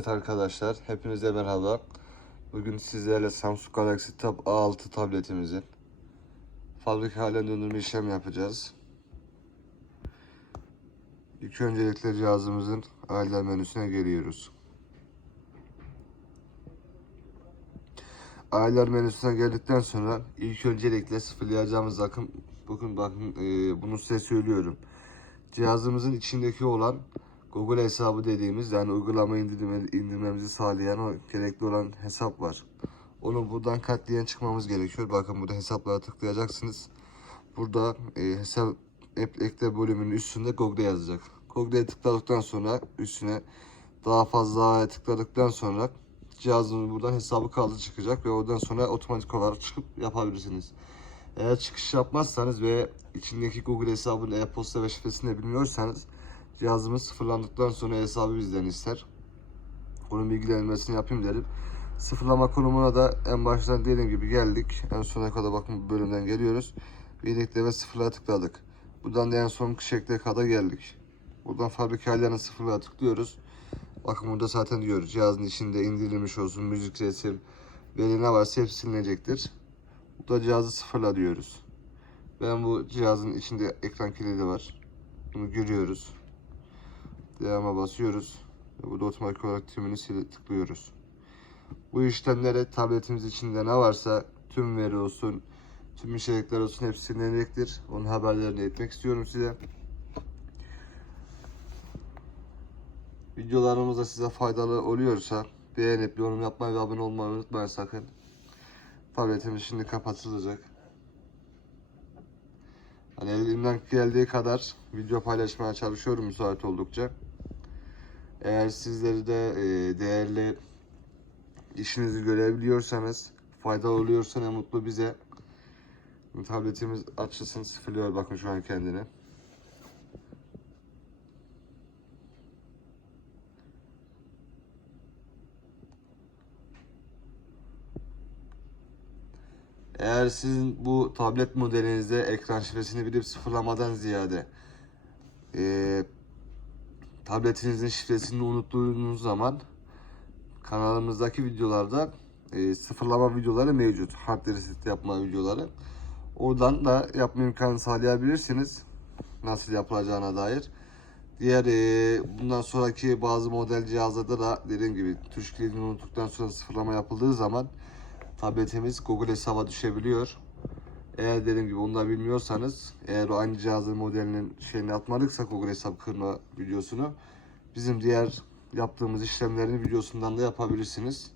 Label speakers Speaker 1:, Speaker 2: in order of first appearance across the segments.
Speaker 1: Evet arkadaşlar, hepinize merhaba. Bugün sizlerle Samsung Galaxy Tab A6 tabletimizin fabrika haline döndürme işlemi yapacağız. İlk öncelikle cihazımızın ayarlar menüsüne geliyoruz. Ayarlar menüsüne geldikten sonra ilk öncelikle sıfırlayacağımız akım bugün bakın e, bunu size söylüyorum. Cihazımızın içindeki olan Google hesabı dediğimiz yani uygulama indirme, indirmemizi sağlayan o gerekli olan hesap var. Onu buradan katlayan çıkmamız gerekiyor. Bakın burada hesaplara tıklayacaksınız. Burada e, hesap app ekle bölümünün üstünde Google yazacak. Google'ye tıkladıktan sonra üstüne daha fazla tıkladıktan sonra cihazınız buradan hesabı kaldı çıkacak ve oradan sonra otomatik olarak çıkıp yapabilirsiniz. Eğer çıkış yapmazsanız ve içindeki Google hesabının e-posta ve şifresini bilmiyorsanız cihazımız sıfırlandıktan sonra hesabı bizden ister. Onun bilgilendirmesini yapayım derim. Sıfırlama konumuna da en baştan dediğim gibi geldik. En sona kadar bakın bölümden geliyoruz. Birlikte ve sıfırlığa tıkladık. Buradan da en son şekle kadar geldik. Buradan fabrika ayarlarına sıfırlığa tıklıyoruz. Bakın burada zaten diyor cihazın içinde indirilmiş olsun müzik, resim, veri ne varsa hepsi silinecektir. Burada cihazı sıfırla diyoruz. Ben bu cihazın içinde ekran kilidi var. Bunu görüyoruz. Devama basıyoruz. Ve burada otomatik olarak tümünü tıklıyoruz. Bu işlemlere tabletimiz içinde ne varsa tüm veri olsun, tüm içerikler olsun hepsi silinecektir. Onun haberlerini etmek istiyorum size. Videolarımız da size faydalı oluyorsa beğenip yorum yapmayı ve abone olmayı unutmayın sakın. Tabletimiz şimdi kapatılacak. Hani elimden geldiği kadar video paylaşmaya çalışıyorum müsait oldukça. Eğer sizleri de e, değerli işinizi görebiliyorsanız, faydalı oluyorsa ne mutlu bize. Tabletimiz açılsın sıfırlıyor bakın şu an kendini. Eğer sizin bu tablet modelinizde ekran şifresini bilip sıfırlamadan ziyade eee tabletinizin şifresini unuttuğunuz zaman kanalımızdaki videolarda e, sıfırlama videoları mevcut. Hard reset yapma videoları. Oradan da yapma imkanı sağlayabilirsiniz. Nasıl yapılacağına dair. Diğer e, bundan sonraki bazı model cihazlarda da dediğim gibi tuş kilidini unuttuktan sonra sıfırlama yapıldığı zaman tabletimiz Google hesaba düşebiliyor. Eğer dediğim gibi onu da bilmiyorsanız, eğer o aynı cihazın modelinin şeyini atmadıksa Google hesap kırma videosunu, bizim diğer yaptığımız işlemlerin videosundan da yapabilirsiniz.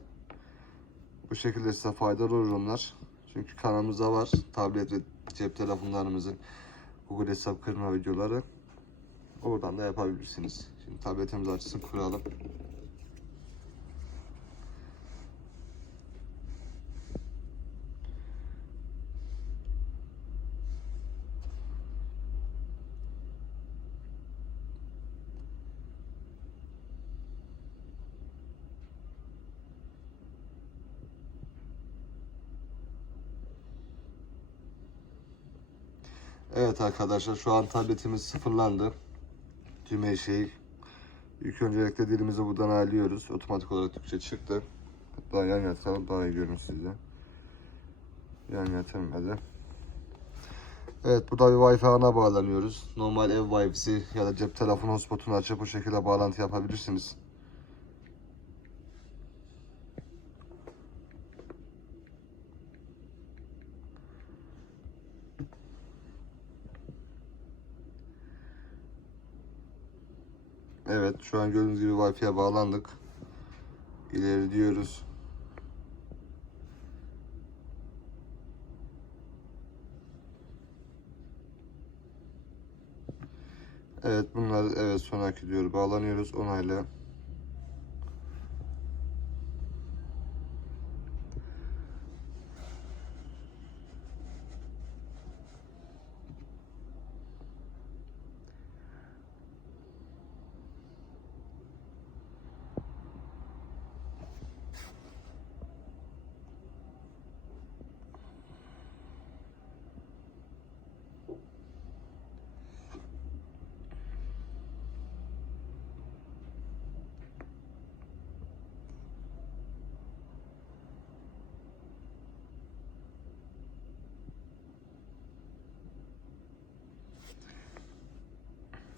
Speaker 1: Bu şekilde size faydalı olur onlar. Çünkü kanalımızda var tablet ve cep telefonlarımızın Google hesap kırma videoları. Oradan da yapabilirsiniz. Şimdi tabletimizi açsın kuralım. Evet arkadaşlar şu an tabletimiz sıfırlandı. Tüm şey. İlk öncelikle dilimizi buradan ayarlıyoruz. Otomatik olarak Türkçe çıktı. Hatta yan yatalım daha iyi görün size. Yan yatalım hadi. Evet burada bir Wi-Fi ana bağlanıyoruz. Normal ev Wi-Fi'si ya da cep telefonu hotspotunu açıp bu şekilde bağlantı yapabilirsiniz. Evet şu an gördüğünüz gibi Wi-Fi'ye bağlandık. İleri diyoruz. Evet bunlar evet sonraki diyor bağlanıyoruz onayla.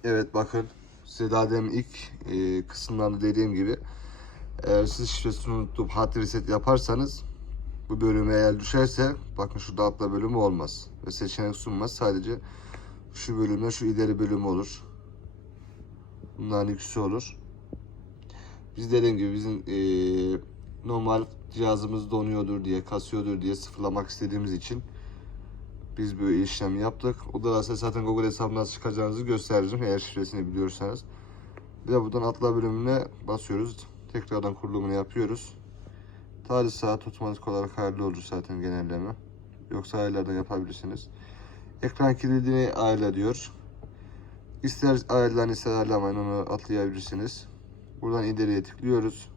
Speaker 1: Evet bakın size daha demin ilk e, kısımlarda dediğim gibi eğer siz şifresini unutup hard reset yaparsanız bu bölüme eğer düşerse bakın şurada atla bölümü olmaz ve seçenek sunmaz sadece şu bölümle şu ileri bölümü olur. Bunların ikisi olur. Biz dediğim gibi bizim e, normal cihazımız donuyordur diye kasıyordur diye sıfırlamak istediğimiz için biz bu işlemi yaptık. O da zaten Google hesabından çıkacağınızı göstereceğim eğer şifresini biliyorsanız. Bir de buradan atla bölümüne basıyoruz. Tekrardan kurulumunu yapıyoruz. Tarih saat otomatik olarak ayarlı olur zaten genelleme. Yoksa ayarlardan yapabilirsiniz. Ekran kilidini ayarla diyor. İster ayarlayın ister ayarlamayın onu atlayabilirsiniz. Buradan ileriye tıklıyoruz.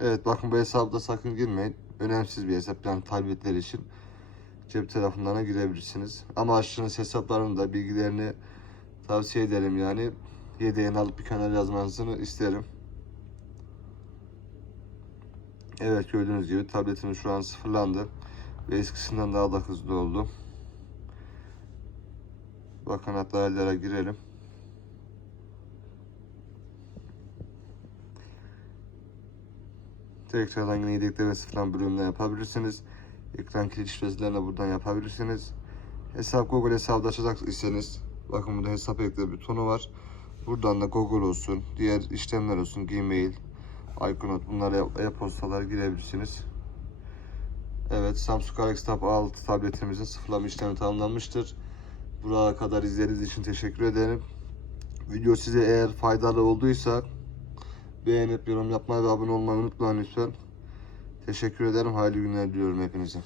Speaker 1: Evet bakın bu hesapta sakın girmeyin. Önemsiz bir hesap yani tabletler için cep telefonlarına girebilirsiniz. Ama açtığınız hesapların da bilgilerini tavsiye ederim yani. Yedeğini alıp bir kenara yazmanızı isterim. Evet gördüğünüz gibi tabletimiz şu an sıfırlandı. Ve eskisinden daha da hızlı oldu. Bakın hatta ayarlara girelim. Tekrardan yine yedekleme sıfırlan bölümünden yapabilirsiniz. Ekran kilit şifrelerini buradan yapabilirsiniz. Hesap Google hesabı açacak iseniz bakın burada hesap ekle butonu var. Buradan da Google olsun, diğer işlemler olsun, Gmail, iCloud bunlara e-postalar girebilirsiniz. Evet Samsung Galaxy Tab 6 tabletimizin sıfırlama işlemi tamamlanmıştır. Buraya kadar izlediğiniz için teşekkür ederim. Video size eğer faydalı olduysa beğenip yorum yapmayı ve abone olmayı unutmayın lütfen. Teşekkür ederim. Hayırlı günler diliyorum hepinize.